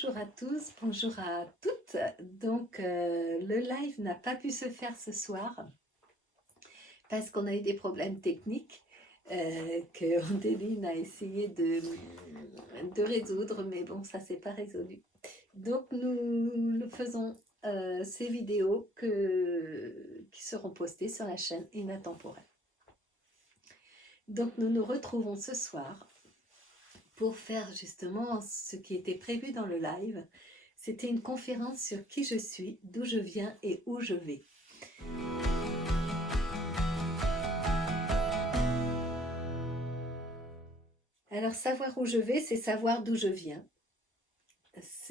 Bonjour à tous, bonjour à toutes. Donc, le live n'a pas pu se faire ce soir parce qu'on a eu des problèmes techniques que Andéline a essayé de résoudre, mais bon, ça s'est pas résolu. Donc, nous faisons ces vidéos qui seront postées sur la chaîne Inatemporelle. Donc, nous nous retrouvons ce soir pour faire justement ce qui était prévu dans le live. C'était une conférence sur qui je suis, d'où je viens et où je vais. Alors, savoir où je vais, c'est savoir d'où je viens. Est-ce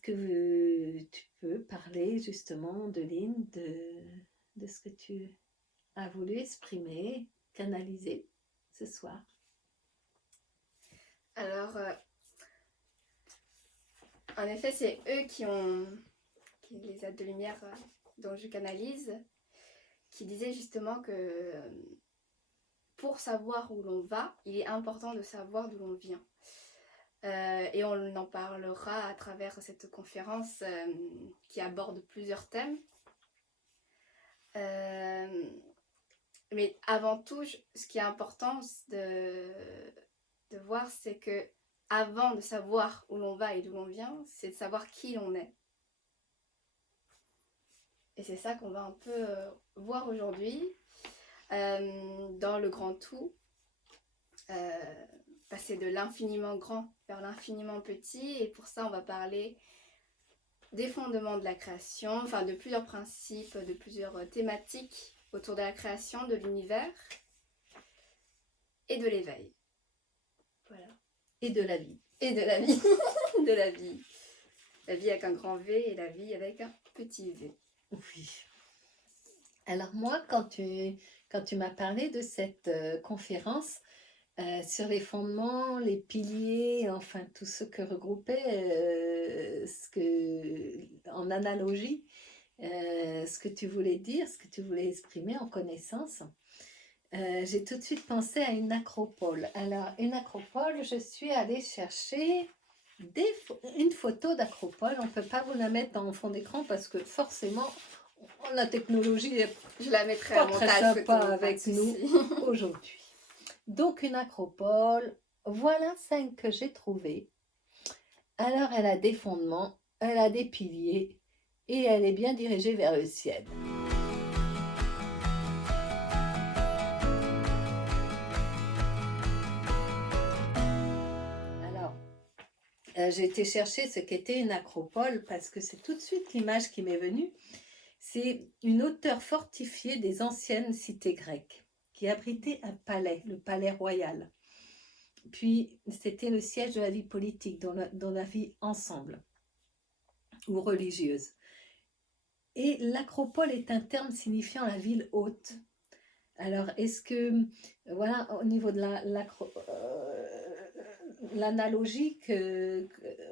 que tu peux parler justement de Lynn, de ce que tu as voulu exprimer, canaliser ce soir? Alors, en effet, c'est eux qui les êtres de lumière dont je canalise, qui disaient justement que pour savoir où l'on va, il est important de savoir d'où l'on vient. Et on en parlera à travers cette conférence qui aborde plusieurs thèmes. Mais avant tout, ce qui est important de voir, c'est que avant de savoir où l'on va et d'où l'on vient, c'est de savoir qui l'on est. Et c'est ça qu'on va un peu voir aujourd'hui dans le grand tout, passer de l'infiniment grand vers l'infiniment petit. Et pour ça, on va parler des fondements de la création, enfin de plusieurs principes, de plusieurs thématiques autour de la création, de l'univers et de l'éveil. Voilà. Et de la vie. Et de la vie. De la vie. La vie avec un grand V et la vie avec un petit v. Oui. Alors moi, quand tu m'as parlé de cette conférence sur les fondements, les piliers, enfin tout ce que regroupait, en analogie, ce que tu voulais dire, ce que tu voulais exprimer en connaissance, j'ai tout de suite pensé à une acropole. Alors une acropole, je suis allée chercher une photo d'acropole. On ne peut pas vous la mettre en fond d'écran parce que forcément la technologie est Je la mettrai pas à très montage sympa photo, avec nous aujourd'hui. Donc une acropole, voilà celle que j'ai trouvée. Alors elle a des fondements, elle a des piliers et elle est bien dirigée vers le ciel. Alors, j'ai été chercher ce qu'était une acropole parce que c'est tout de suite l'image qui m'est venue. C'est une hauteur fortifiée des anciennes cités grecques qui abritait un palais, le palais royal. Puis c'était le siège de la vie politique, dans la vie ensemble ou religieuse. Et l'acropole est un terme signifiant la ville haute. Alors, est-ce que, voilà, au niveau de l'analogie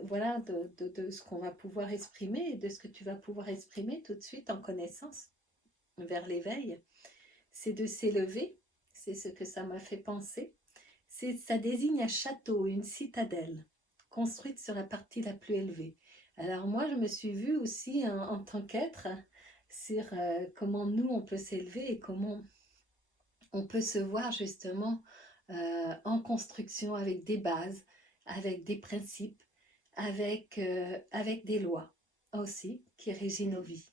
voilà, de ce qu'on va pouvoir exprimer et de ce que tu vas pouvoir exprimer tout de suite en connaissance vers l'éveil, c'est de s'élever, c'est ce que ça m'a fait penser. Ça désigne un château, une citadelle, construite sur la partie la plus élevée. Alors moi, je me suis vue aussi en tant qu'être sur comment nous, on peut s'élever et comment on peut se voir justement en construction avec des bases, avec des principes, avec des lois aussi qui régissent nos vies.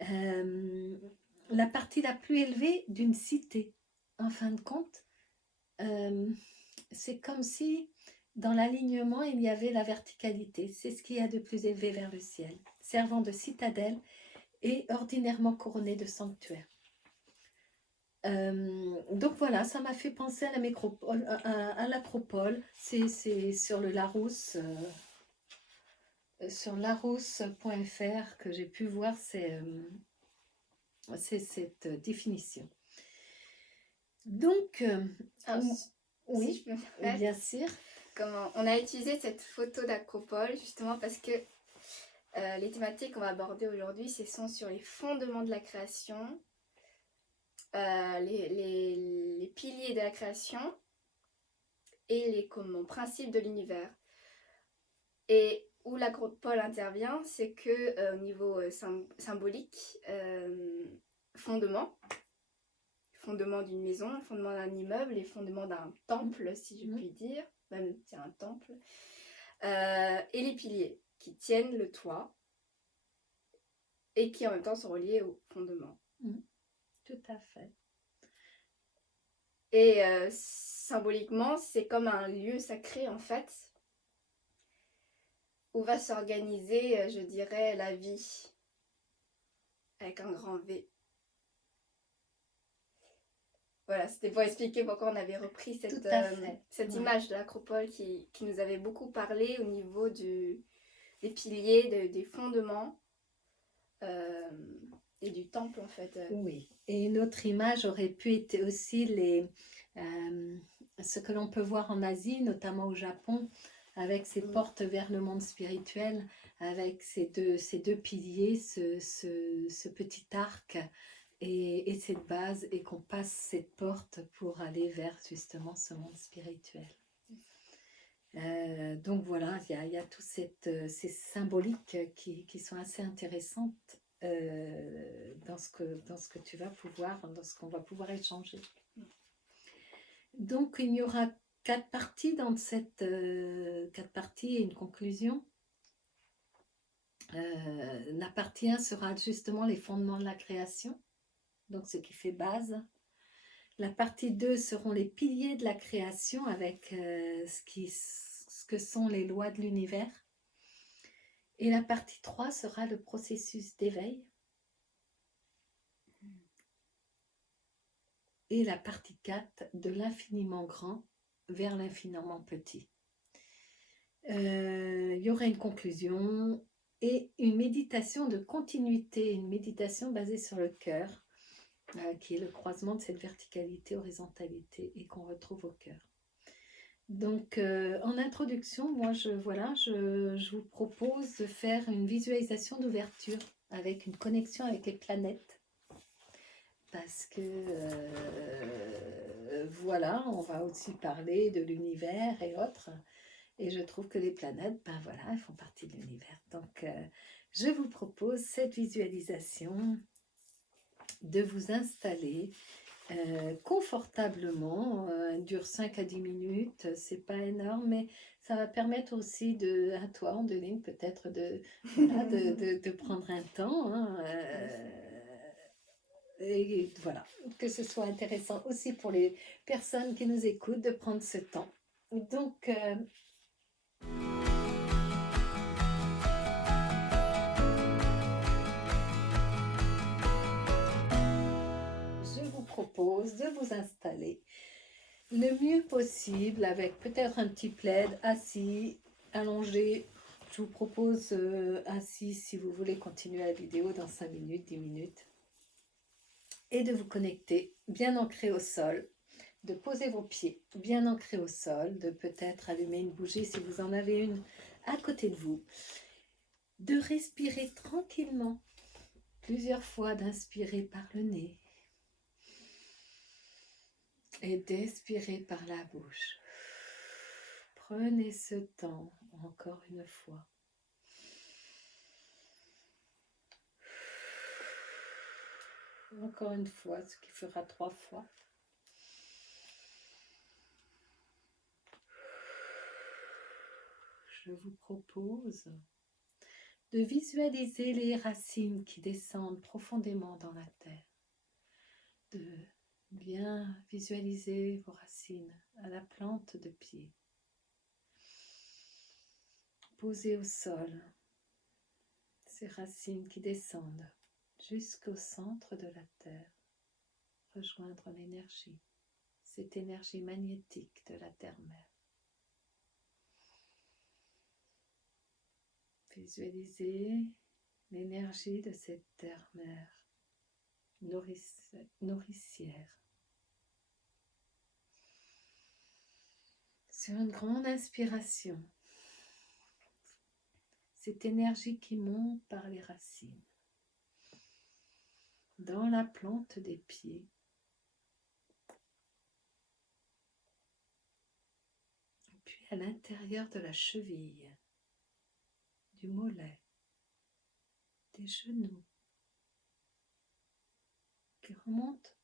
La partie la plus élevée d'une cité, en fin de compte, c'est comme si dans l'alignement il y avait la verticalité. C'est ce qu'il y a de plus élevé vers le ciel, servant de citadelle et ordinairement couronné de sanctuaire. Donc voilà, ça m'a fait penser à l'acropole. C'est sur le Larousse, sur larousse.fr que j'ai pu voir cette définition. Donc, oui, si je peux me permettre, bien sûr. On a utilisé cette photo d'acropole justement parce que les thématiques qu'on va aborder aujourd'hui, ce sont sur les fondements de la création, les piliers de la création et les principes de l'univers. Et où l'acropole intervient, c'est que au niveau symbolique, fondement d'une maison, fondement d'un immeuble et fondement d'un temple, si je puis dire, même c'est un temple, et les piliers qui tiennent le toit et qui en même temps sont reliés au fondement. Tout à fait. Et symboliquement, c'est comme un lieu sacré en fait, où va s'organiser, je dirais, la vie, avec un grand V. Voilà, c'était pour expliquer pourquoi on avait repris cette image de l'acropole qui nous avait beaucoup parlé au niveau des piliers, des fondements et du temple en fait. Oui, et une autre image aurait pu être aussi ce que l'on peut voir en Asie, notamment au Japon, avec ces portes vers le monde spirituel, avec ces deux piliers, ce petit arc et cette base, et qu'on passe cette porte pour aller vers justement ce monde spirituel. Donc voilà, il y a toutes ces symboliques qui sont assez intéressantes dans ce que tu vas pouvoir, dans ce qu'on va pouvoir échanger. Donc il y aura 4 parties dans cette 4 parties et une conclusion. La partie 1 sera justement les fondements de la création, donc ce qui fait base. La partie 2 seront les piliers de la création avec ce que sont les lois de l'univers. Et la partie 3 sera le processus d'éveil. Et la partie 4 de l'infiniment grand vers l'infiniment petit. Il y aura une conclusion et une méditation de continuité, une méditation basée sur le cœur, qui est le croisement de cette verticalité, horizontalité et qu'on retrouve au cœur. Donc, en introduction, moi, je vous propose de faire une visualisation d'ouverture avec une connexion avec les planètes. Parce que, voilà, on va aussi parler de l'univers et autres. Et je trouve que les planètes, ben voilà, elles font partie de l'univers. Donc, je vous propose cette visualisation de vous installer confortablement. Elle dure 5 à 10 minutes, c'est pas énorme, mais ça va permettre aussi à toi, Andeline, peut-être de prendre un temps. Et voilà, que ce soit intéressant aussi pour les personnes qui nous écoutent de prendre ce temps. Donc, je vous propose de vous installer le mieux possible avec peut-être un petit plaid, assis, allongé. Je vous propose assis si vous voulez continuer la vidéo dans 5 minutes, 10 minutes. Et de vous connecter bien ancré au sol, de poser vos pieds bien ancrés au sol, de peut-être allumer une bougie si vous en avez une à côté de vous, de respirer tranquillement, plusieurs fois d'inspirer par le nez et d'expirer par la bouche. Prenez ce temps encore une fois. Encore une fois, ce qui fera 3 fois. Je vous propose de visualiser les racines qui descendent profondément dans la terre, de bien visualiser vos racines à la plante de pied, posées au sol, ces racines qui descendent jusqu'au centre de la terre, rejoindre l'énergie, cette énergie magnétique de la terre-mère. Visualisez l'énergie de cette terre-mère nourricière. Sur une grande inspiration, cette énergie qui monte par les racines, dans la plante des pieds, puis à l'intérieur de la cheville, du mollet, des genoux, qui remonte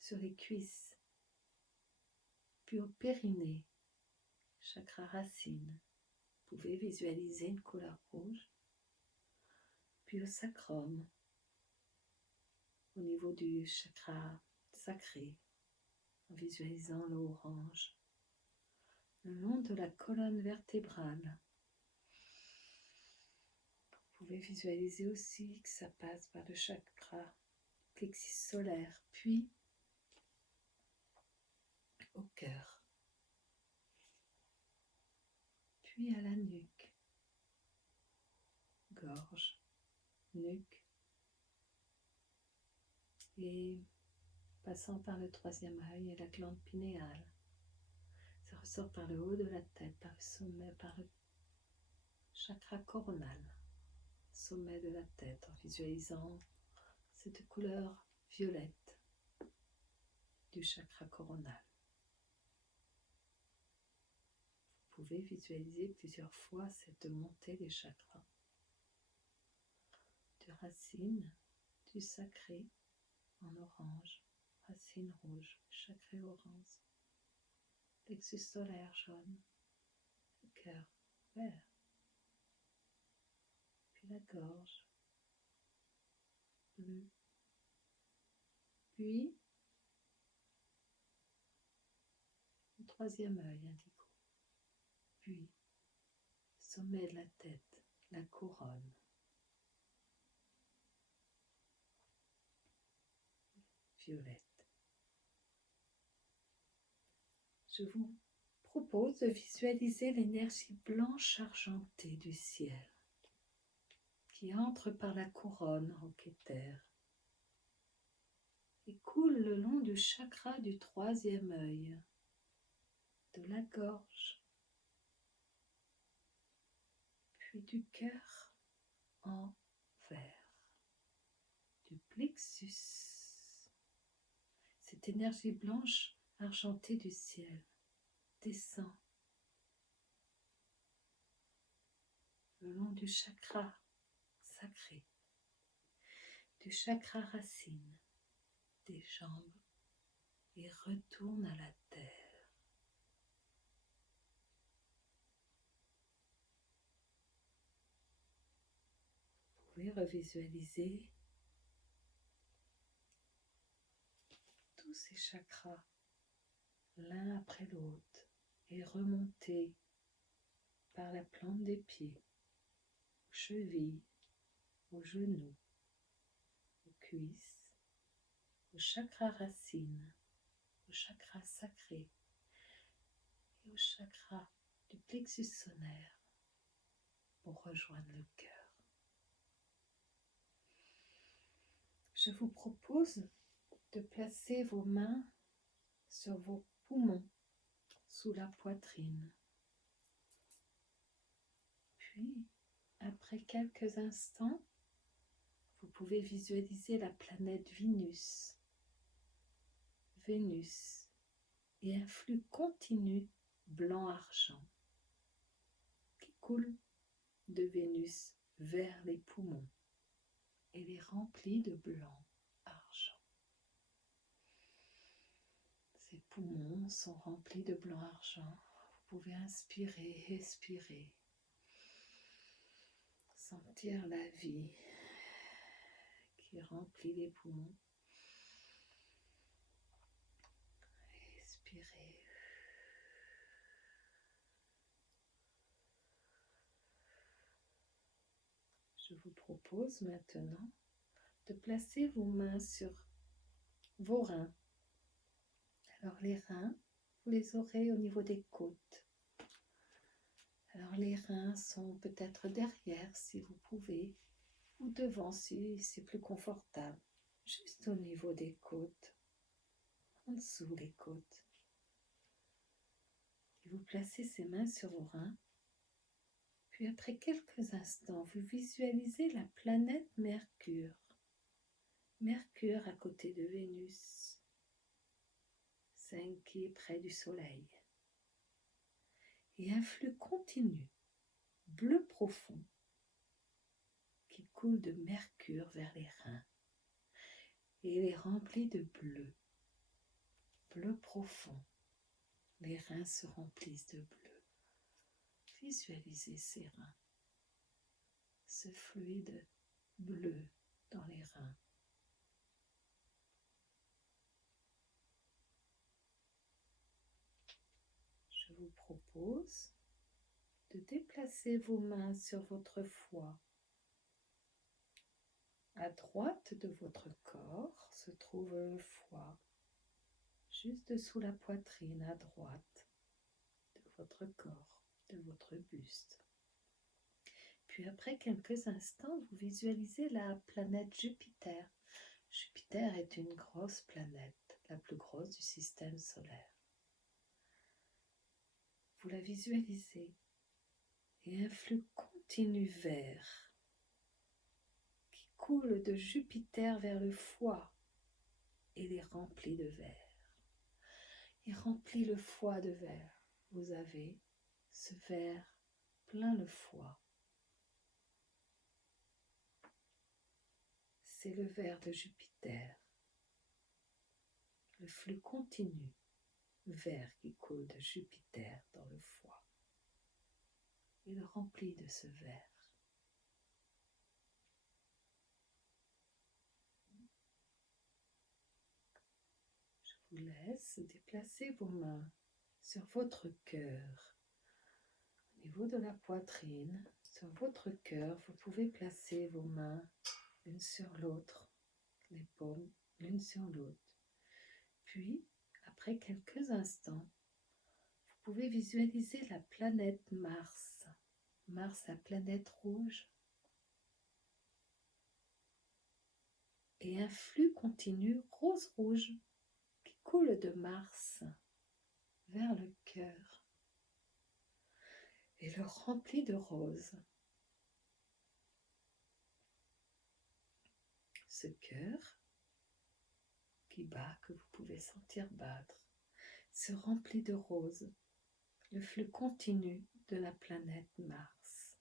sur les cuisses, puis au périnée, chakra racine. Vous pouvez visualiser une couleur rouge, puis au sacrum, au niveau du chakra sacré, en visualisant l'orange, le long de la colonne vertébrale. Vous pouvez visualiser aussi que ça passe par le chakra plexus solaire, puis au cœur, puis à la nuque, gorge, nuque, et passant par le troisième œil et la glande pinéale. Ça ressort par le haut de la tête, par le sommet, par le chakra coronal, sommet de la tête, en visualisant cette couleur violette du chakra coronal. Vous pouvez visualiser plusieurs fois cette montée des chakras, du racine, du sacré en orange, racine rouge, chakra orange, plexus solaire jaune, le cœur vert, puis la gorge bleue, puis le troisième œil indigo, puis sommet de la tête, la couronne, violette. Je vous propose de visualiser l'énergie blanche argentée du ciel qui entre par la couronne en Kéter et coule le long du chakra du troisième œil, de la gorge, puis du cœur en vert, du plexus. Cette énergie blanche argentée du ciel descend le long du chakra sacré, du chakra racine, des jambes et retourne à la terre. Vous pouvez revisualiser tous ces chakras l'un après l'autre et remonter par la plante des pieds, aux chevilles, aux genoux, aux cuisses, au chakra racine, au chakra sacré et au chakra du plexus solaire pour rejoindre le cœur. Je vous propose de placer vos mains sur vos poumons, sous la poitrine. Puis, après quelques instants, vous pouvez visualiser la planète Vénus, et un flux continu blanc-argent qui coule de Vénus vers les poumons et les remplit de blanc-argent. Ces poumons sont remplis de blanc-argent. Vous pouvez inspirer, expirer, sentir la vie qui remplit les poumons. Expirez. Je vous propose maintenant de placer vos mains sur vos reins. Alors les reins, vous les aurez au niveau des côtes. Alors les reins sont peut-être derrière si vous pouvez, ou devant si c'est plus confortable, juste au niveau des côtes, en dessous des côtes. Et vous placez ces mains sur vos reins. Puis après quelques instants, vous visualisez la planète Mercure. Mercure à côté de Vénus, qui est près du Soleil. Et un flux continu bleu profond qui coule de Mercure vers les reins. Et il est rempli de bleu, bleu profond. Les reins se remplissent de bleu. Visualisez ces reins, ce fluide bleu dans les reins. Je vous propose de déplacer vos mains sur votre foie. À droite de votre corps se trouve le foie, juste dessous la poitrine à droite de votre corps, de votre buste. Puis après quelques instants, vous visualisez la planète Jupiter. Jupiter est une grosse planète, la plus grosse du système solaire. Vous la visualisez et un flux continu vert qui coule de Jupiter vers le foie et les remplit de verre. Il remplit le foie de verre. Vous avez ce verre plein le foie. C'est le verre de Jupiter. Le flux continu vert qui coule de Jupiter dans le foie. Il remplit de ce verre. Je vous laisse déplacer vos mains sur votre cœur. Au niveau de la poitrine, sur votre cœur, vous pouvez placer vos mains l'une sur l'autre, les paumes l'une sur l'autre. Puis, après quelques instants, vous pouvez visualiser la planète Mars. Mars, la planète rouge. Et un flux continu rose-rouge qui coule de Mars vers le cœur et le remplit de rose. Ce cœur qui bat, que vous pouvez sentir battre, se remplit de rose, le flux continu de la planète Mars.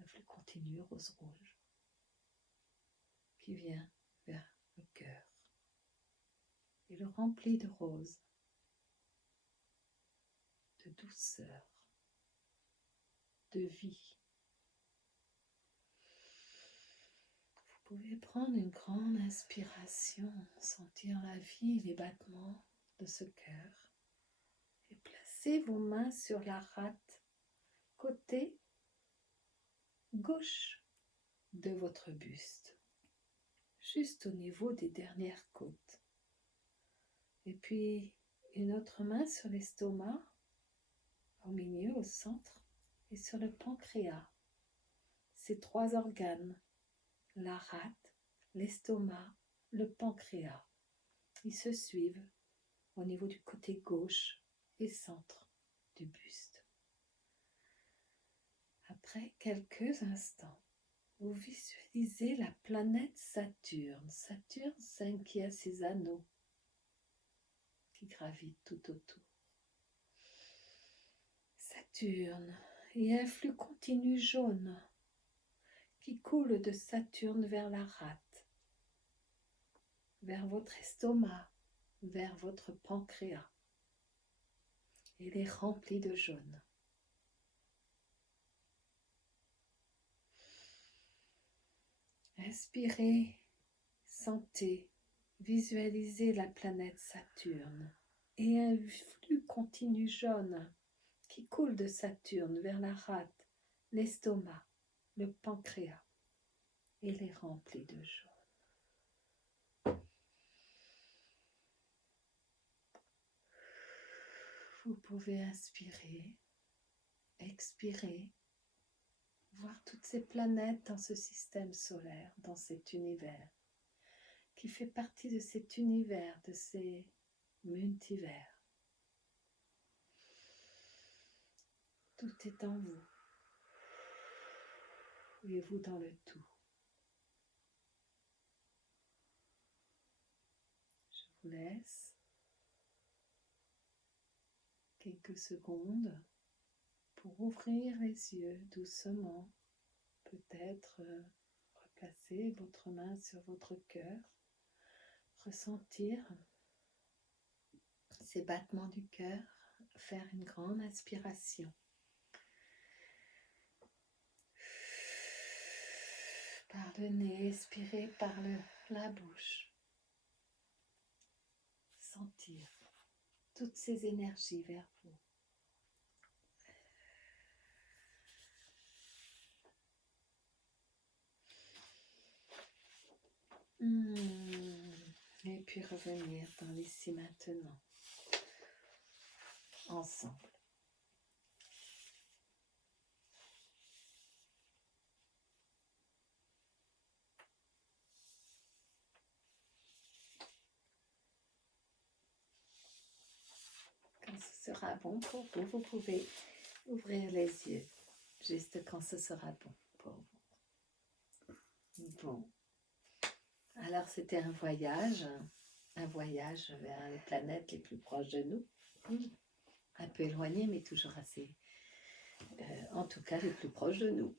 Un flux continu rose-rouge qui vient vers le cœur et le remplit de rose, de douceur, de vie. Vous pouvez prendre une grande inspiration, sentir la vie, les battements de ce cœur et placez vos mains sur la rate côté gauche de votre buste, juste au niveau des dernières côtes. Et puis une autre main sur l'estomac, au milieu, au centre, et sur le pancréas. Ces trois organes, la rate, l'estomac, le pancréas, ils se suivent au niveau du côté gauche et centre du buste. Après quelques instants, vous visualisez la planète Saturne. Saturne, celle qui a ses anneaux qui gravitent tout autour. Saturne, et un flux continu jaune qui coule de Saturne vers la rate, vers votre estomac, vers votre pancréas. Il est rempli de jaune. Inspirez, sentez, visualisez la planète Saturne et un flux continu jaune qui coule de Saturne vers la rate, l'estomac, le pancréas. Il est rempli de jaune. Vous pouvez inspirer, expirer, voir toutes ces planètes dans ce système solaire, dans cet univers, qui fait partie de cet univers, de ces multivers. Tout est en vous, et vous dans le tout. Je vous laisse quelques secondes pour ouvrir les yeux doucement. Peut-être replacer votre main sur votre cœur, ressentir ces battements du cœur, faire une grande inspiration. Par le nez, expirer par la bouche. Sentir toutes ces énergies vers vous. Et puis revenir dans l'ici maintenant, ensemble. Quand ce sera bon pour vous, vous pouvez ouvrir les yeux, juste quand ce sera bon pour vous. Bon. Alors c'était un voyage vers les planètes les plus proches de nous, un peu éloignées mais toujours assez, en tout cas les plus proches de nous.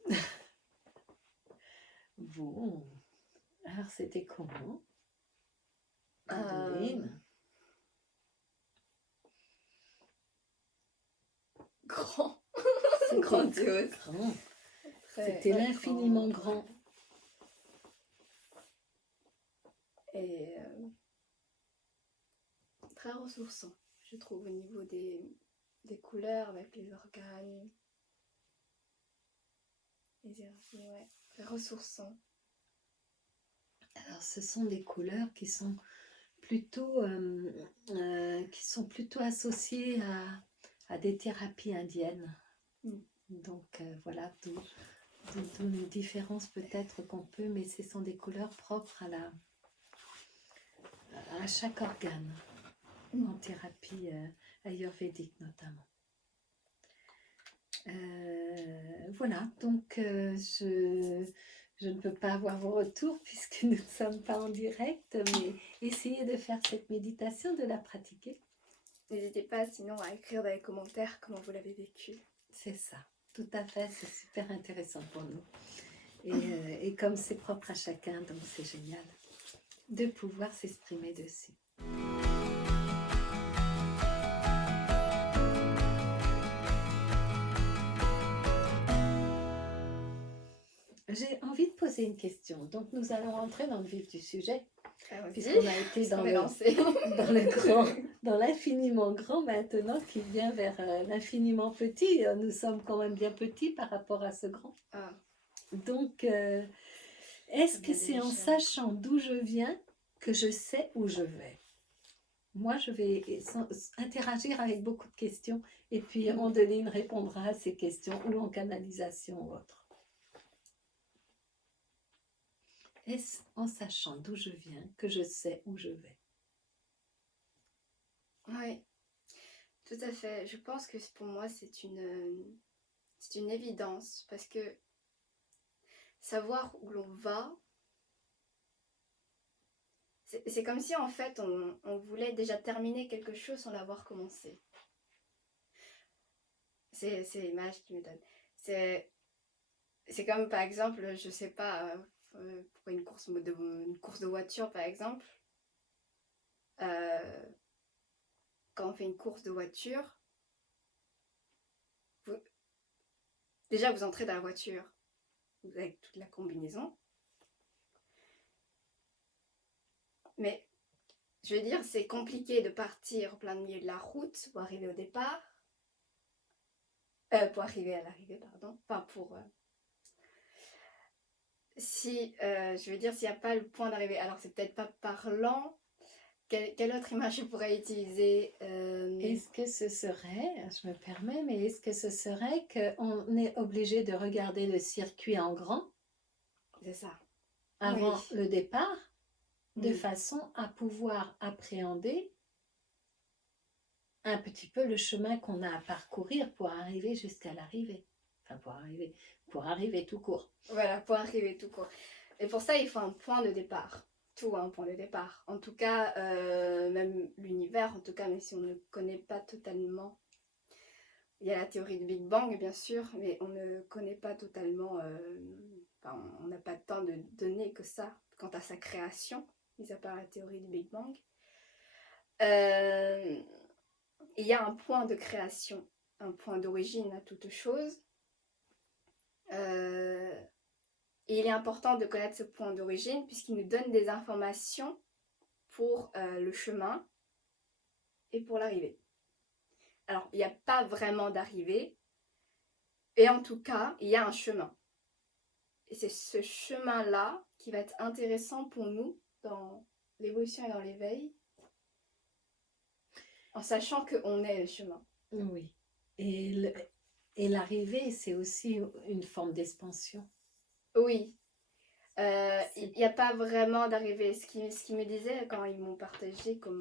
Bon, alors c'était comment, Adeline? Grand. C'était Grandiose. grand. Très, C'était ouais, l'infiniment grand. Et très ressourçant, je trouve, au niveau des couleurs avec les organes, les énergies, ouais, très ressourçant. Alors ce sont des couleurs qui sont plutôt associées à des thérapies indiennes. Donc voilà, d'où une différence peut-être qu'on peut, mais ce sont des couleurs propres à chaque organe, en thérapie ayurvédique notamment. Voilà, donc je ne peux pas avoir vos retours puisque nous ne sommes pas en direct, mais essayez de faire cette méditation, de la pratiquer. N'hésitez pas sinon à écrire dans les commentaires comment vous l'avez vécu. C'est ça, tout à fait, c'est super intéressant pour nous. Et comme c'est propre à chacun, donc c'est génial de pouvoir s'exprimer dessus. J'ai envie de poser une question. Donc nous allons rentrer dans le vif du sujet, puisqu'on a été dans l'infiniment grand maintenant qui vient vers l'infiniment petit. Nous sommes quand même bien petits par rapport à ce grand. Ah. Donc, est-ce que c'est en sachant d'où je viens que je sais où je vais? Moi, je vais interagir avec beaucoup de questions et puis Andeline répondra à ces questions ou en canalisation ou autre. Est-ce en sachant d'où je viens que je sais où je vais? Oui, tout à fait. Je pense que pour moi, c'est une évidence parce que savoir où l'on va, c'est comme si en fait on voulait déjà terminer quelque chose sans l'avoir commencé. C'est l'image qui me donne. C'est comme par exemple, je sais pas, pour une course de voiture par exemple. Quand on fait une course de voiture, déjà vous entrez dans la voiture avec toute la combinaison. Mais je veux dire, c'est compliqué de partir au plein milieu de la route pour arriver au départ. Pour arriver à l'arrivée, pardon. Enfin, je veux dire, s'il n'y a pas le point d'arrivée, alors c'est peut-être pas parlant. Quelle autre image je pourrais utiliser Est-ce que ce serait, je me permets, mais est-ce que ce serait qu'on est obligé de regarder le circuit en grand? C'est ça. Avant le départ, de façon à pouvoir appréhender un petit peu le chemin qu'on a à parcourir pour arriver jusqu'à l'arrivée. Enfin, pour arriver tout court. Voilà, pour arriver tout court. Et pour ça, il faut un point de départ. Tout a un point de départ. En tout cas, même l'univers, en tout cas, même si on ne connaît pas totalement Il y a la théorie du Big Bang, bien sûr, mais on ne connaît pas totalement, on n'a pas tant de données que ça quant à sa création, mis à part la théorie du Big Bang. Il y a un point de création, un point d'origine à toute chose. Et il est important de connaître ce point d'origine puisqu'il nous donne des informations pour le chemin et pour l'arrivée. Alors, il n'y a pas vraiment d'arrivée, et en tout cas, il y a un chemin. Et c'est ce chemin-là qui va être intéressant pour nous dans l'évolution et dans l'éveil, en sachant qu'on est le chemin. Oui. Et l'arrivée, c'est aussi une forme d'expansion. Oui. Il n'y a pas vraiment d'arrivée. Ce qui me disait quand ils m'ont partagé quand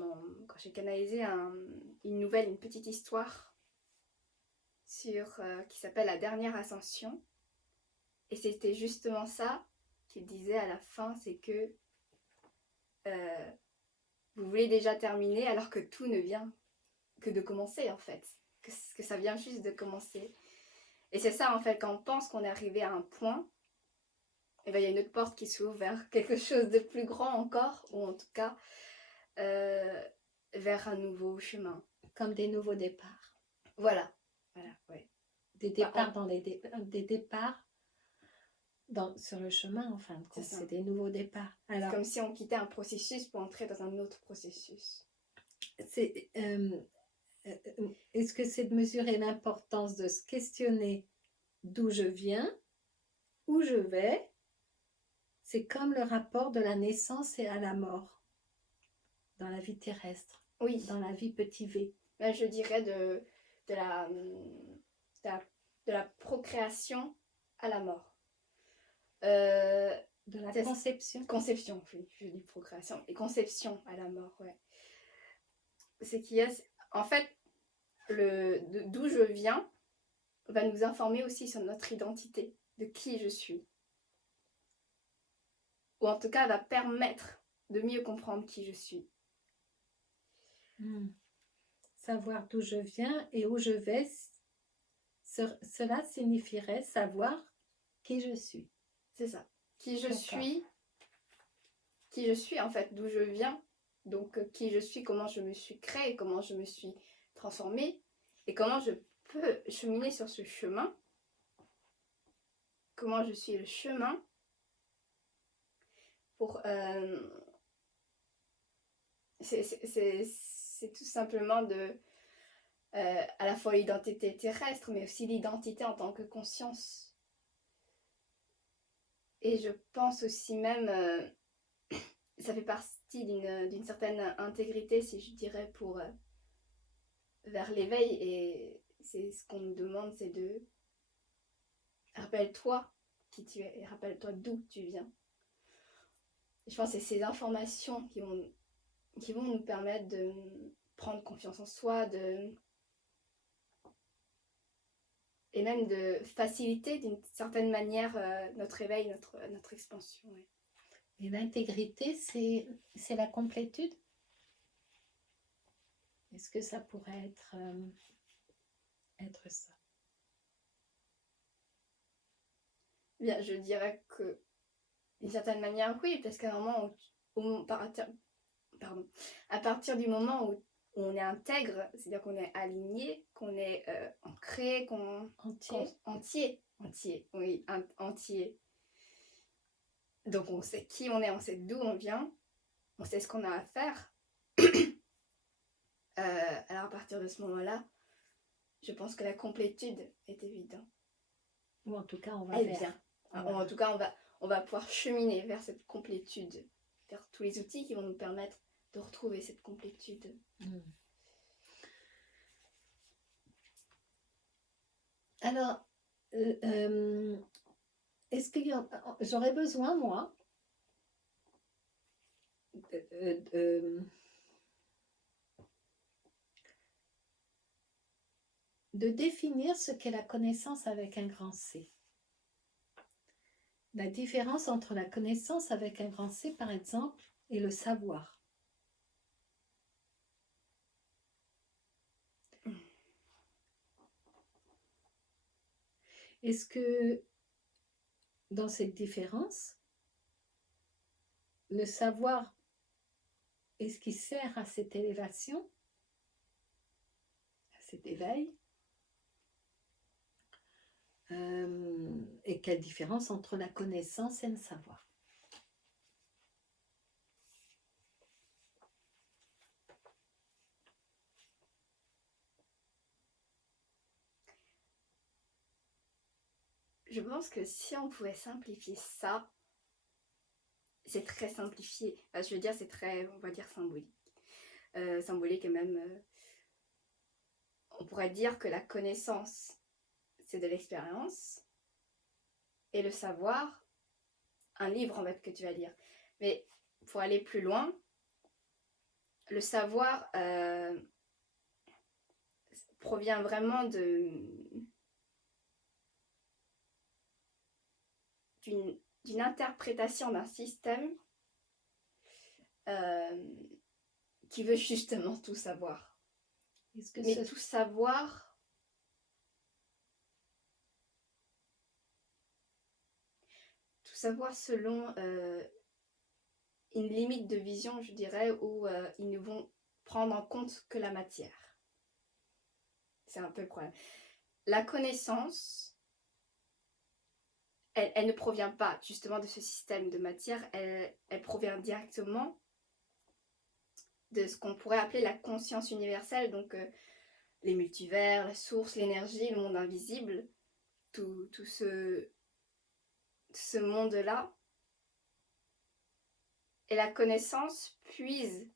j'ai canalisé une nouvelle, une petite histoire qui s'appelle La Dernière Ascension. Et c'était justement ça qu'il disait à la fin, c'est que vous voulez déjà terminer alors que tout ne vient que de commencer en fait. Que ça vient juste de commencer. Et c'est ça en fait, quand on pense qu'on est arrivé à un point, et ben, il y a une autre porte qui s'ouvre vers quelque chose de plus grand encore, ou en tout cas vers un nouveau chemin. Comme des nouveaux départs. Voilà, ouais. Des départs des départs sur le chemin, en fin de compte. C'est des nouveaux départs. Alors, c'est comme si on quittait un processus pour entrer dans un autre processus. Est-ce que c'est de mesurer l'importance de se questionner d'où je viens, où je vais? C'est comme le rapport de la naissance et à la mort dans la vie terrestre, oui. Dans la vie petit v. Ben, je dirais de la procréation à la mort. De la conception. Conception, oui, je dis procréation. Et conception à la mort, ouais. C'est qu'il y a, en fait, d'où je viens va nous informer aussi sur notre identité, de qui je suis. Ou en tout cas, va permettre de mieux comprendre qui je suis. Savoir d'où je viens et où je vais, cela signifierait savoir qui je suis. C'est ça. Qui je suis en fait, d'où je viens. Donc qui je suis, comment je me suis créée, comment je me suis transformée et comment je peux cheminer sur ce chemin. Comment je suis le chemin pour... c'est tout simplement à la fois l'identité terrestre, mais aussi l'identité en tant que conscience. Et je pense aussi même, ça fait partie d'une certaine intégrité, si je dirais, vers l'éveil. Et c'est ce qu'on nous demande, c'est de... Rappelle-toi qui tu es et rappelle-toi d'où tu viens. Et je pense que c'est ces informations qui vont nous permettre de prendre confiance en soi, et même de faciliter d'une certaine manière notre éveil, notre expansion. Ouais. Et l'intégrité, c'est la complétude? Est-ce que ça pourrait être ça? Bien, je dirais que d'une certaine manière, oui, parce qu'à un moment à partir du moment où on est intègre, c'est-à-dire qu'on est aligné, qu'on est ancré, entier, oui, entier. Donc on sait qui on est, on sait d'où on vient, on sait ce qu'on a à faire. Alors à partir de ce moment-là, je pense que la complétude est évidente. Ou en tout cas, on va En tout cas, on va pouvoir cheminer vers cette complétude, vers tous les outils qui vont nous permettre de retrouver cette complétude. Alors, est-ce que j'aurais besoin, moi, de définir ce qu'est la connaissance avec un grand C? La différence entre la connaissance avec un grand C, par exemple, et le savoir. Est-ce que dans cette différence, le savoir est ce qui sert à cette élévation, à cet éveil, et quelle différence entre la connaissance et le savoir? Je pense que si on pouvait simplifier ça, c'est très simplifié. Enfin, je veux dire, c'est très, on va dire, symbolique. Symbolique et même, on pourrait dire que la connaissance, c'est de l'expérience. Et le savoir, un livre en fait que tu vas lire. Mais pour aller plus loin, le savoir provient vraiment d'une interprétation d'un système qui veut justement tout savoir. Mais tout savoir selon une limite de vision, je dirais, où ils ne vont prendre en compte que la matière. C'est un peu le problème. La connaissance, elle ne provient pas justement de ce système de matière, elle provient directement de ce qu'on pourrait appeler la conscience universelle, donc les multivers, la source, l'énergie, le monde invisible, tout ce monde-là. Et la connaissance puise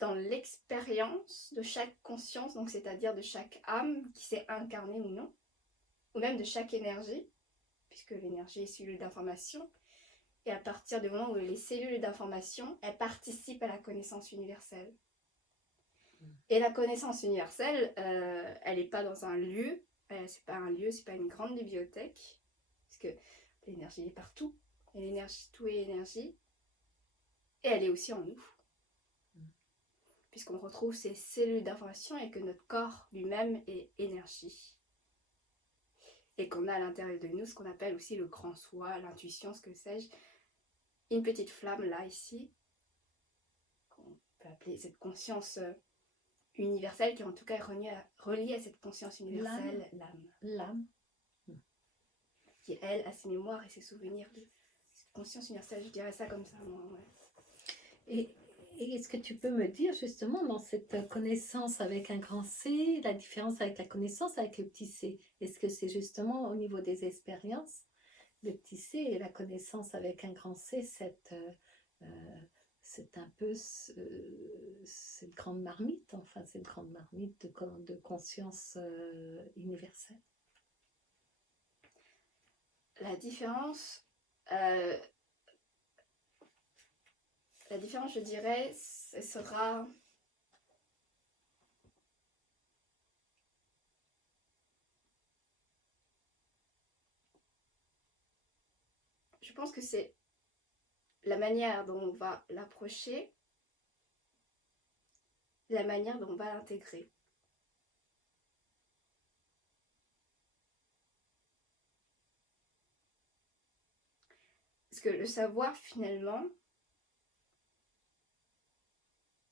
dans l'expérience de chaque conscience, donc c'est-à-dire de chaque âme qui s'est incarnée ou non, ou même de chaque énergie, puisque l'énergie est cellule d'information. Et à partir du moment où les cellules d'information, elles participent à la connaissance universelle. Et la connaissance universelle, elle n'est pas dans un lieu, c'est pas un lieu, c'est pas une grande bibliothèque, parce que l'énergie est partout, et l'énergie, tout est énergie, et elle est aussi en nous. Puisqu'on retrouve ces cellules d'information et que notre corps lui-même est énergie. Et qu'on a à l'intérieur de nous ce qu'on appelle aussi le grand soi, l'intuition, ce que sais-je, une petite flamme là, ici, qu'on peut appeler cette conscience universelle, qui en tout cas est reliée à cette conscience universelle, l'âme. Qui elle a ses mémoires et ses souvenirs de cette conscience universelle, je dirais ça comme ça, moi, ouais. Et est-ce que tu peux me dire justement dans cette connaissance avec un grand C, la différence avec la connaissance avec le petit c? Est-ce que c'est justement au niveau des expériences, le petit c et la connaissance avec un grand C, c'est un peu cette grande marmite, enfin cette grande marmite de conscience universelle? La différence, je dirais, ce sera... Je pense que c'est la manière dont on va l'approcher, la manière dont on va l'intégrer. Parce que le savoir, finalement,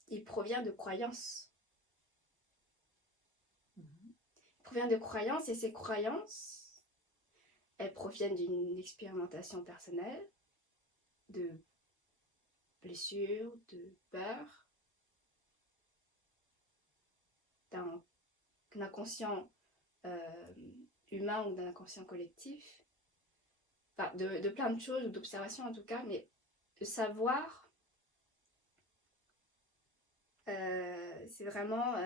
il provient de croyances. Il provient de croyances, et ces croyances, elles proviennent d'une expérimentation personnelle, de blessures, de peur, d'un inconscient humain ou d'un inconscient collectif, enfin de plein de choses, ou d'observations en tout cas, mais le savoir, c'est vraiment...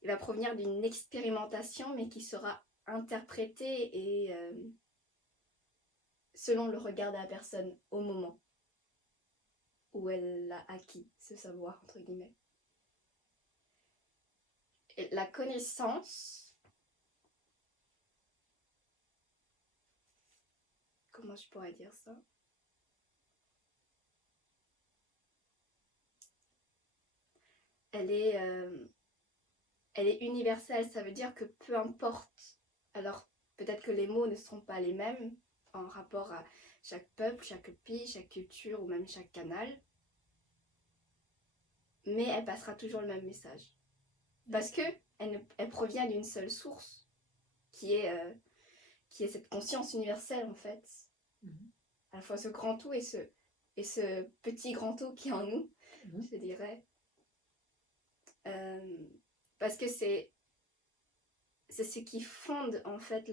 il va provenir d'une expérimentation, mais qui sera interprétée et selon le regard de la personne au moment où elle a acquis ce savoir, entre guillemets. Et la connaissance, comment je pourrais dire ça? Elle elle est universelle. Ça veut dire que peu importe, alors peut-être que les mots ne seront pas les mêmes en rapport à chaque peuple, chaque pays, chaque culture ou même chaque canal, mais elle passera toujours le même message. Parce que elle provient d'une seule source, qui est cette conscience universelle en fait. À la fois ce grand tout et ce petit grand tout qui est en nous, je dirais. Parce que c'est ce qui fonde en fait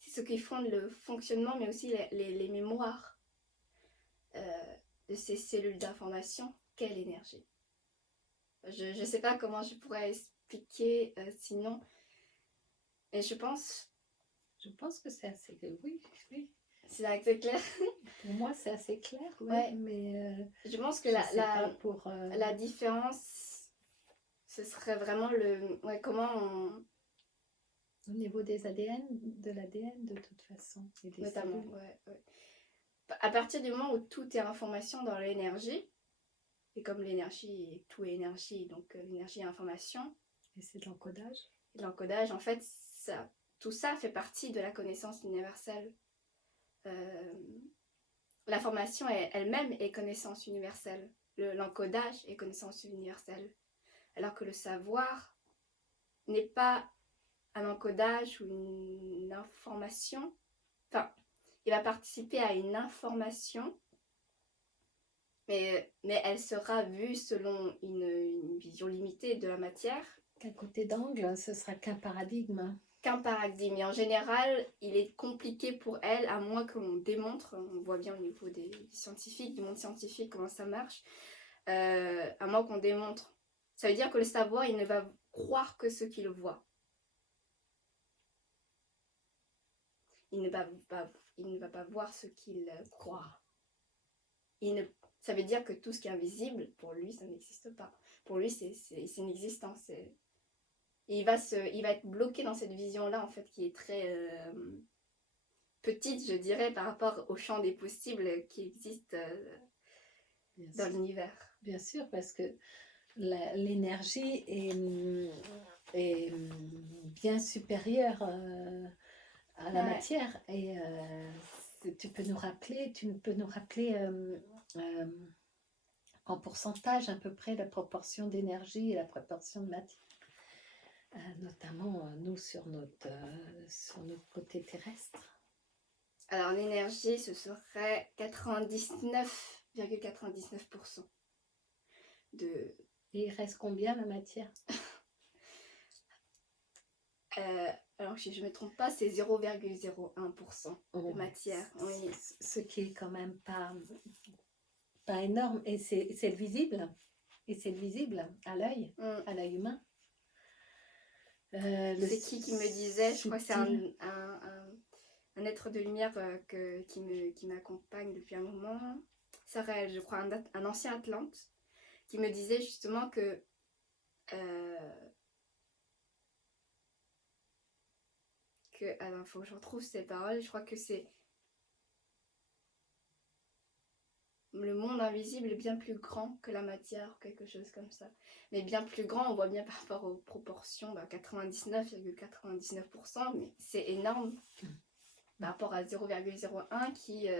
c'est ce qui fonde le fonctionnement, mais aussi les mémoires de ces cellules d'information qu'est l'énergie. Je ne sais pas comment je pourrais expliquer sinon, mais je pense que c'est assez... Oui. c'est assez clair. Pour moi, c'est assez clair, oui, ouais. Mais je pense que la différence, ce serait vraiment comment au niveau des ADN, de l'ADN de toute façon. Et des notamment, cellules. ouais. À partir du moment où tout est information dans l'énergie, et comme l'énergie, tout est énergie, donc l'énergie est information. Et c'est de l'encodage. Et l'encodage, en fait, tout ça fait partie de la connaissance universelle. L'information elle-même est connaissance universelle. L'encodage est connaissance universelle. Alors que le savoir n'est pas un encodage ou une information. Enfin, il va participer à une information, mais elle sera vue selon une vision limitée de la matière. Qu'un côté d'angle, ce sera qu'un paradigme. Qu'un paradigme. Et en général, il est compliqué pour elle, à moins que l'on démontre, on voit bien au niveau des scientifiques, du monde scientifique, comment ça marche, à moins qu'on démontre. Ça veut dire que le savoir, il ne va croire que ce qu'il voit. Il ne va pas voir ce qu'il croit. Ça veut dire que tout ce qui est invisible, pour lui, ça n'existe pas. Pour lui, c'est inexistant. Et il va être bloqué dans cette vision-là, en fait, qui est très petite, je dirais, par rapport au champ des possibles qui existe dans l'univers. Bien sûr, parce que l'énergie est bien supérieure à la matière. Et tu peux nous rappeler en pourcentage à peu près la proportion d'énergie et la proportion de matière. Notamment nous sur notre côté terrestre. Alors l'énergie, ce serait 99,99% de... Et il reste combien la matière? Alors si je ne me trompe pas, c'est 0,01% de matière. Oui. Ce qui est quand même pas énorme. Et c'est le visible. Et c'est le visible à l'œil, à l'œil humain. C'est qui me disait, je crois que c'est un être de lumière qui m'accompagne depuis un moment. Sarael, je crois, un ancien Atlante, qui me disait justement que alors il faut que je retrouve ces paroles, je crois que c'est le monde invisible est bien plus grand que la matière, quelque chose comme ça. Mais bien plus grand, on voit bien par rapport aux proportions, 99,99%, mais c'est énorme par rapport à 0,01 qui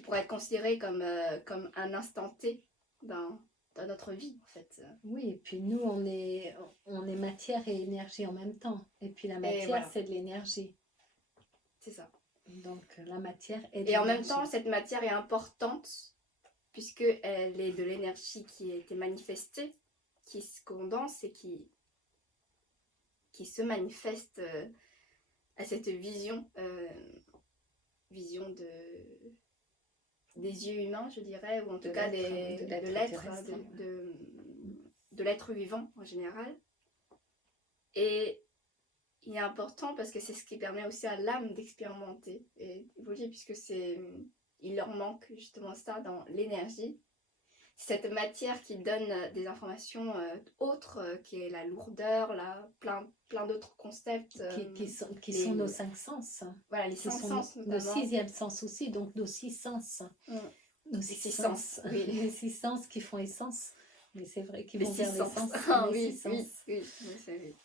pourrait être considéré comme un instant T dans notre vie, en fait. Oui, et puis nous, on est matière et énergie en même temps. Et puis la matière, voilà, c'est de l'énergie. C'est ça. Donc la matière est de l'énergie. Et en même temps, cette matière est importante puisqu'elle est de l'énergie qui a été manifestée, qui se condense et qui se manifeste à cette vision des yeux humains, je dirais, ou en tout cas de l'être vivant en général. Et il est important parce que c'est ce qui permet aussi à l'âme d'expérimenter et d'évoluer, puisque il leur manque justement ça dans l'énergie. Cette matière qui donne des informations autres, qui est la lourdeur, plein d'autres concepts. Qui sont nos 5 sens. Voilà, les 5 sens notamment. Nos 6e sens aussi, donc nos 6 sens. Nos Les six six sens, sens, oui. les six sens qui font essence, mais c'est vrai qu'ils Les vont six vers sens. l'essence, Ah les oui, six oui, sens. oui, oui, c'est vrai.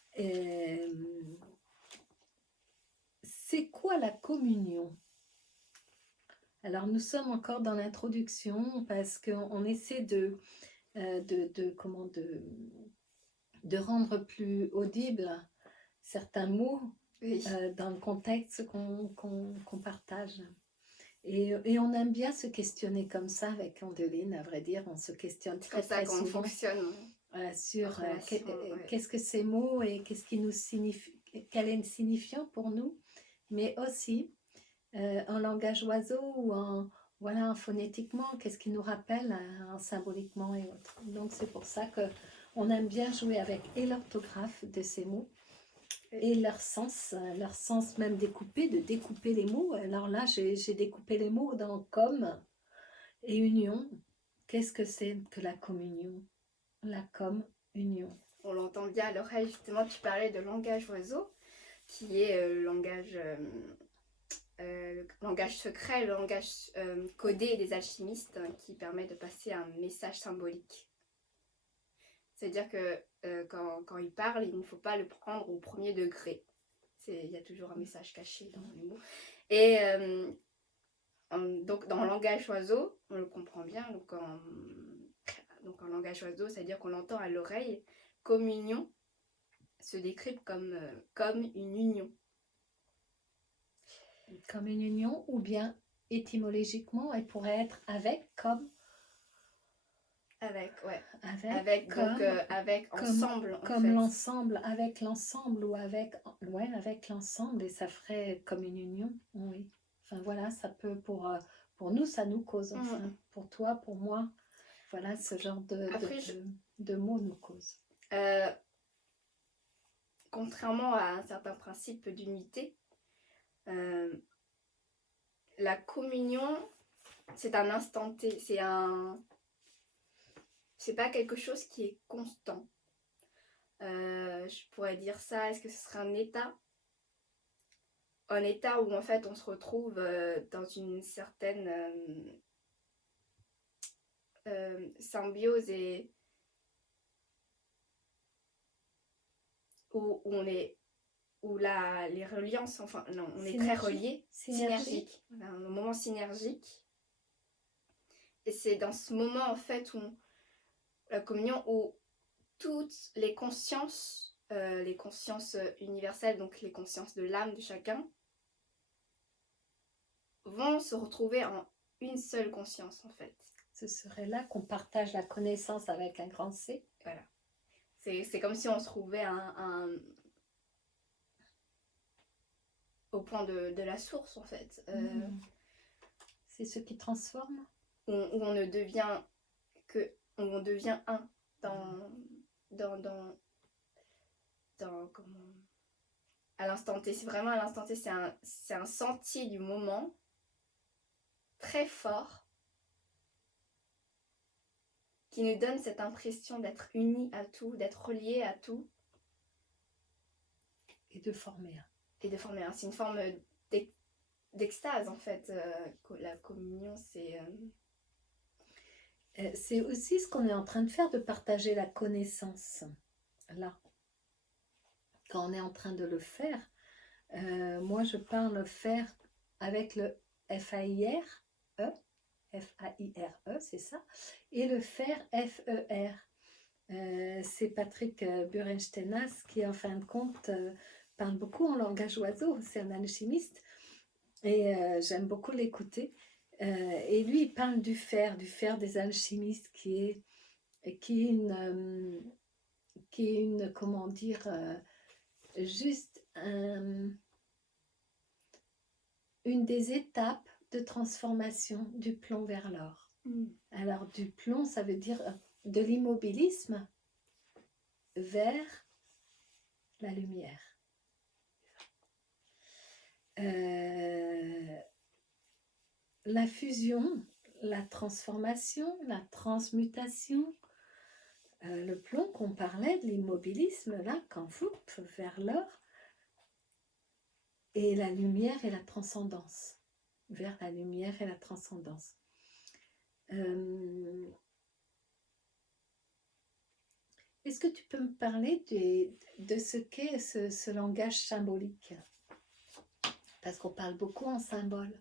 C'est quoi la communion? Alors nous sommes encore dans l'introduction parce qu'on essaie comment, de rendre plus audibles certains mots Oui, dans le contexte qu'on partage. Et on aime bien se questionner comme ça avec Andeline, à vrai dire, on se questionne c'est comme très ça très qu'on souvent fonctionne en sur relation. Ouais. qu'est-ce que ces mots et qu'est-ce qui nous signifie, quel est le signifiant pour nous, mais aussi en langage oiseau ou voilà, en phonétiquement, qu'est-ce qui nous rappelle en symboliquement et autres. Donc c'est pour ça que on aime bien jouer avec et l'orthographe de ces mots et leur sens même découpé, de découper les mots. Alors là, j'ai découpé les mots dans comme et union. Qu'est-ce que c'est que la communion? La union. On l'entend bien à l'oreille, justement, tu parlais de langage oiseau, qui est le langage secret, le langage codé des alchimistes, qui permet de passer un message symbolique. C'est-à-dire que quand ils parlent, il ne faut pas le prendre au premier degré. Il y a toujours un message caché dans les mots. Et donc dans le langage oiseau, on le comprend bien, donc en langage oiseau, c'est-à-dire qu'on l'entend à l'oreille, communion se décrit comme une union. Comme une union, ou bien étymologiquement, elle pourrait être avec, comme. Avec, ouais. Avec, comme, donc avec, ensemble, en comme fait. l'ensemble, avec l'ensemble, ou avec, ouais, avec l'ensemble, et ça ferait comme une union, oui. Enfin voilà, ça peut, pour nous, ça nous cause, enfin, pour toi, pour moi, voilà, ce genre de mots nous cause. Contrairement à un certain principe d'unité, la communion, c'est un instant T, c'est pas quelque chose qui est constant. Je pourrais dire ça, est-ce que ce serait un état où en fait on se retrouve dans une certaine symbiose et où les reliances, enfin non, on est très reliés, synergique, un moment synergique. Et c'est dans ce moment en fait où la communion, où toutes les consciences universelles, donc les consciences de l'âme de chacun, vont se retrouver en une seule conscience en fait. Ce serait là qu'on partage la connaissance avec un grand C. Voilà. C'est comme si on se trouvait au point de la source en fait. C'est ce qui transforme. Où on ne devient où on devient un comment, à l'instant T. C'est vraiment à l'instant T, c'est un sentier du moment très fort qui nous donne cette impression d'être unis à tout, d'être reliés à tout. Et de former un. C'est une forme d'extase en fait. La communion, c'est... C'est aussi ce qu'on est en train de faire, de partager la connaissance. Là. Quand on est en train de le faire, moi je parle faire avec le F-A-I-R-E, F-A-I-R-E, c'est ça, et le faire F-E-R. C'est Patrick Burenstenas qui, en fin de compte, parle beaucoup en langage oiseau, c'est un alchimiste, et j'aime beaucoup l'écouter. Et lui, il parle du fer des alchimistes, qui est une comment dire, juste une des étapes de transformation du plomb vers l'or. Alors, du plomb, ça veut dire de l'immobilisme vers la lumière. La fusion, la transformation, la transmutation, le plomb qu'on parlait, de l'immobilisme, là, quand vous, vers l'or, et la lumière et la transcendance, vers la lumière et la transcendance. Euh, Est-ce que tu peux me parler de ce qu'est ce langage symbolique? Parce qu'on parle beaucoup en symbole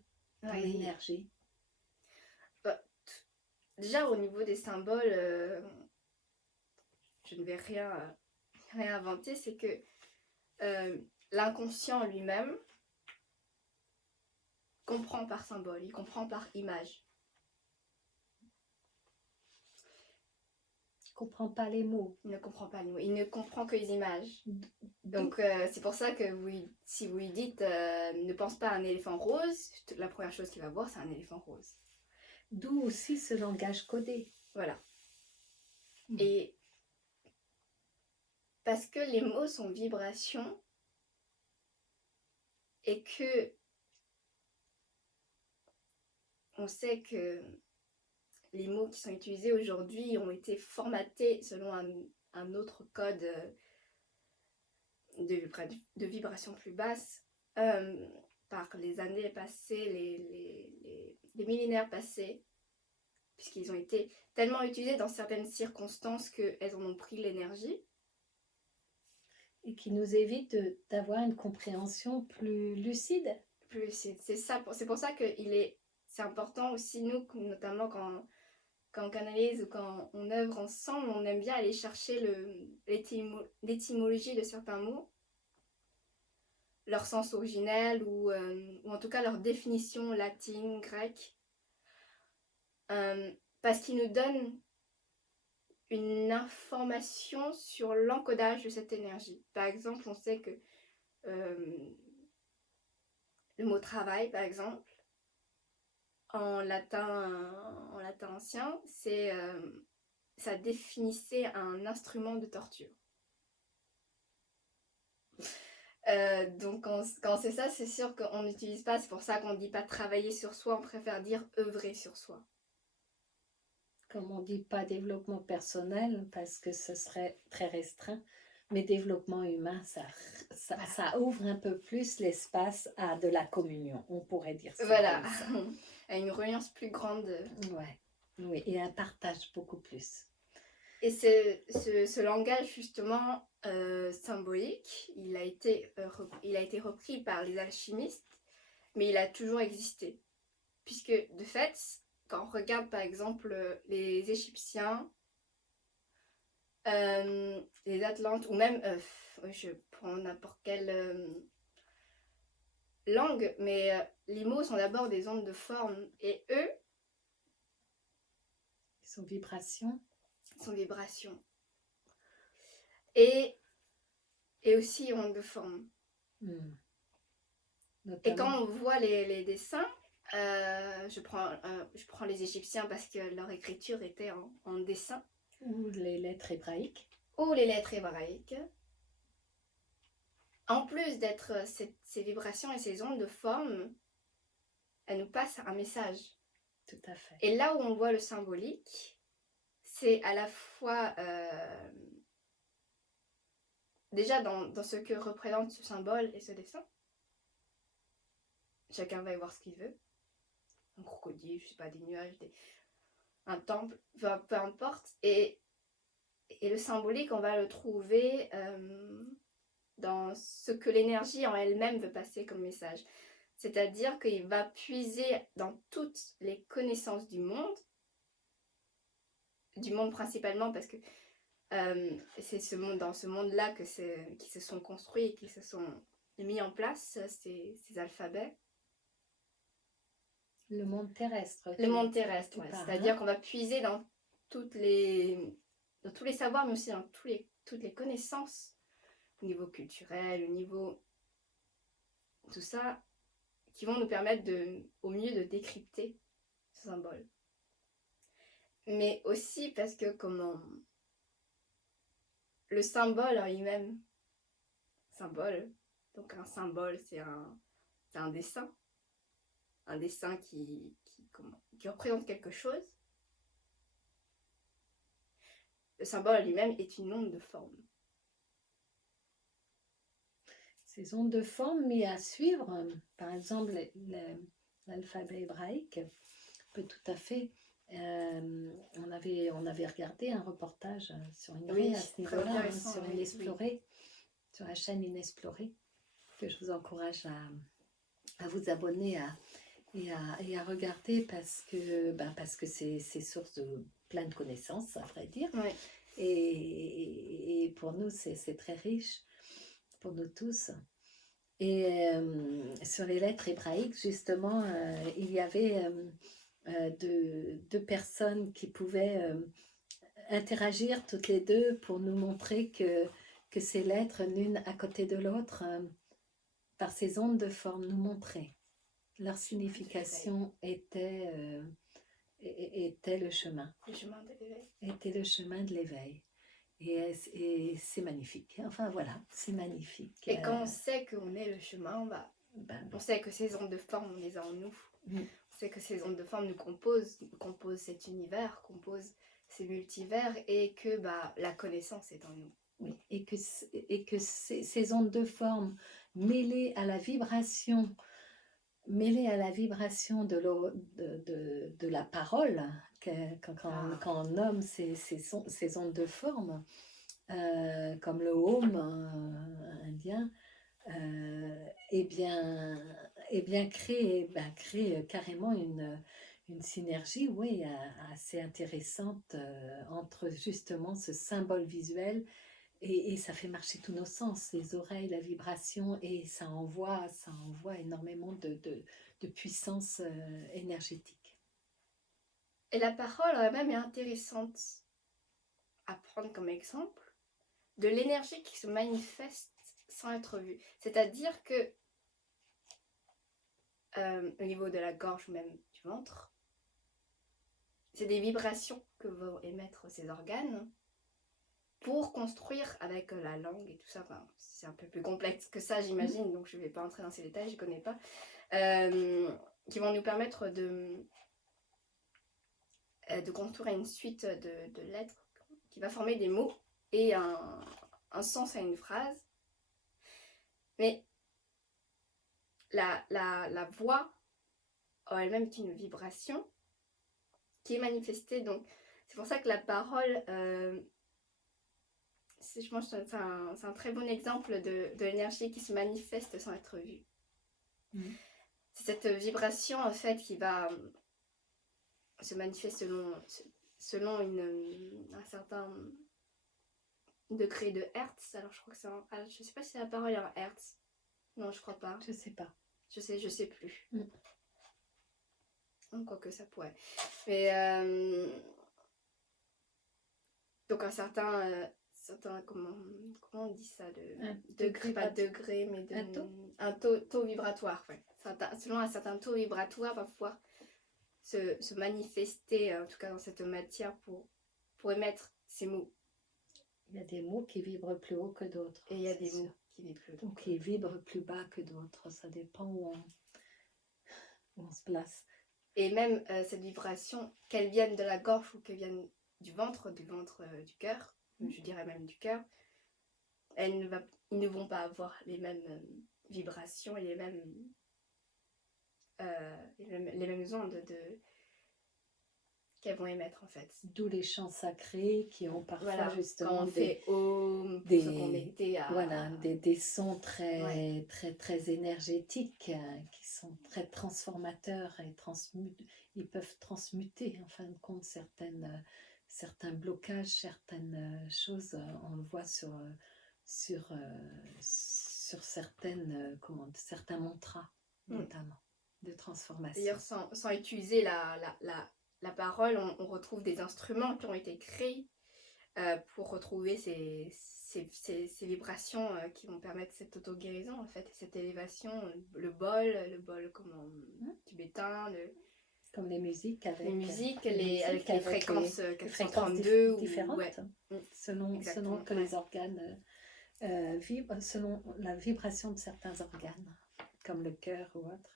dans Oui. l'énergie. Déjà, au niveau des symboles, je ne vais rien inventer, c'est que l'inconscient lui-même comprend par symbole, il comprend par image. Il ne comprend pas les mots. Il ne comprend pas les mots, il ne comprend que les images. Donc c'est pour ça que si vous lui dites ne pense pas à un éléphant rose, la première chose qu'il va voir c'est un éléphant rose. D'où aussi ce langage codé. Voilà. Et parce que les mots sont vibrations et que on sait que les mots qui sont utilisés aujourd'hui ont été formatés selon un autre code de vibration plus basse par les années passées, les millénaires passés, puisqu'ils ont été tellement utilisés dans certaines circonstances qu'elles en ont pris l'énergie. Et qui nous évite d'avoir une compréhension plus lucide. Plus lucide. C'est pour ça que c'est important aussi, nous, notamment quand on canalise ou quand on œuvre ensemble, on aime bien aller chercher l'étymologie de certains mots, leur sens originel ou en tout cas leur définition latine, grecque, parce qu'ils nous donnent une information sur l'encodage de cette énergie. Par exemple, on sait que le mot travail, par exemple, en latin ancien, ça définissait un instrument de torture. Donc quand c'est ça, c'est sûr qu'on n'utilise pas, c'est pour ça qu'on ne dit pas travailler sur soi, on préfère dire œuvrer sur soi. Comme on ne dit pas développement personnel, parce que ce serait très restreint, mais développement humain, ça ouvre un peu plus l'espace à de la communion, on pourrait dire ça. Voilà, à une reliance plus grande. Ouais. Oui, et un partage beaucoup plus. Et ce langage justement symbolique, il a été repris par les alchimistes, mais il a toujours existé. Puisque de fait, quand on regarde par exemple les Égyptiens, les Atlantes, ou même, je prends n'importe quelle langue, mais les mots sont d'abord des ondes de forme, et eux, Ils sont vibrations. sont vibrations. Et aussi ondes de forme. Et quand on voit les dessins, je prends les Égyptiens parce que leur écriture était en dessin. Ou les lettres hébraïques. Ou les lettres hébraïques. En plus d'être ces vibrations et ces ondes de forme, elles nous passent un message. Tout à fait. Et là où on voit le symbolique, c'est à la fois déjà dans ce que représente ce symbole et ce dessin. Chacun va y voir ce qu'il veut. Un crocodile, je sais pas, des nuages, un temple, peu importe. Et le symbolique, on va le trouver dans ce que l'énergie en elle-même veut passer comme message. C'est-à-dire qu'il va puiser dans toutes les connaissances du monde principalement parce que c'est dans ce monde-là qui se sont construits et qui se sont mis en place ces alphabets. Le monde terrestre. Le monde terrestre, ouais. C'est-à-dire qu'on va puiser dans tous les savoirs, mais aussi dans toutes les connaissances au niveau culturel, au niveau tout ça, qui vont nous permettre au mieux de décrypter ce symbole. Mais aussi parce que le symbole en lui-même, donc un symbole, c'est un dessin. Un dessin qui représente quelque chose. Le symbole lui-même est une onde de forme. Ces ondes de forme mis à suivre, par exemple l'alphabet hébraïque peut tout à fait On avait regardé un reportage sur une Oui, raie à ce très niveau-là, intéressant, sur oui, Inexploré, sur la chaîne Inexploré, que je vous encourage à vous abonner et à regarder parce que c'est source de plein de connaissances, à vrai dire. oui. Et pour nous, c'est très riche, pour nous tous. Et sur les lettres hébraïques, justement, il y avait deux personnes qui pouvaient interagir toutes les deux pour nous montrer que ces lettres, l'une à côté de l'autre, par ces ondes de forme, nous montraient. Leur signification était le chemin. Le chemin de l'éveil. Était le chemin de l'éveil. Et c'est magnifique. Enfin voilà, c'est magnifique. Et quand on sait qu'on est le chemin, on sait que ces ondes de forme, on les a en nous. Mm. On sait que ces ondes de forme nous composent cet univers, composent ces multivers, et que la connaissance est en nous. Oui, et que ces ondes de forme mêlées à la vibration, de la parole, quand on nomme ces ondes de forme, comme le Om indien, eh bien crée carrément une synergie, oui, assez intéressante entre justement ce symbole visuel et ça fait marcher tous nos sens, les oreilles, la vibration, et ça envoie énormément de puissance énergétique. Et la parole elle-même est intéressante à prendre comme exemple de l'énergie qui se manifeste sans être vue. C'est-à-dire que au niveau de la gorge ou même du ventre, c'est des vibrations que vont émettre ces organes pour construire avec la langue et tout ça. Enfin, c'est un peu plus complexe que ça, j'imagine, donc je ne vais pas entrer dans ces détails, je ne connais pas. Qui vont nous permettre de construire une suite de lettres qui va former des mots et un sens à une phrase. Mais la voix en elle-même est une vibration qui est manifestée. Donc c'est pour ça que la parole, je pense que c'est un très bon exemple de l'énergie qui se manifeste sans être vue. Mmh. C'est cette vibration en fait qui va se manifester selon un certain degré de hertz. Alors je crois que je sais pas si la parole est en hertz. Non, je crois pas. Je sais pas. Je sais plus. Quoi que ça pourrait. Mais donc un certain comment on dit ça, pas de degré, mais un taux vibratoire. Ouais. Selon un certain taux vibratoire, va pouvoir se manifester, en tout cas dans cette matière, pour émettre ces mots. Il y a des mots qui vibrent plus haut que d'autres. Et il y a des mots qui vibrent plus haut. Donc qui vibrent plus bas que d'autres. Ça dépend où on se place. Et même cette vibration, qu'elle vienne de la gorge ou qu'elle vienne du ventre, du cœur, je dirais même du cœur, ils ne vont pas avoir les mêmes vibrations et les mêmes ondes qu'elles vont émettre en fait. D'où les chants sacrés qui ont parfois justement quand on fait Om, des sons très énergétiques qui sont très transformateurs et ils peuvent transmuter en fin de compte certains blocages, certaines choses. On le voit sur certains mantras notamment de transformation. D'ailleurs, sans utiliser la parole, on retrouve des instruments qui ont été créés pour retrouver ces vibrations qui vont permettre cette auto-guérison, en fait, cette élévation, le bol tibétain, comme les musiques avec les fréquences 432 différentes, selon que les organes vibrent, selon la vibration de certains organes, comme le cœur ou autre.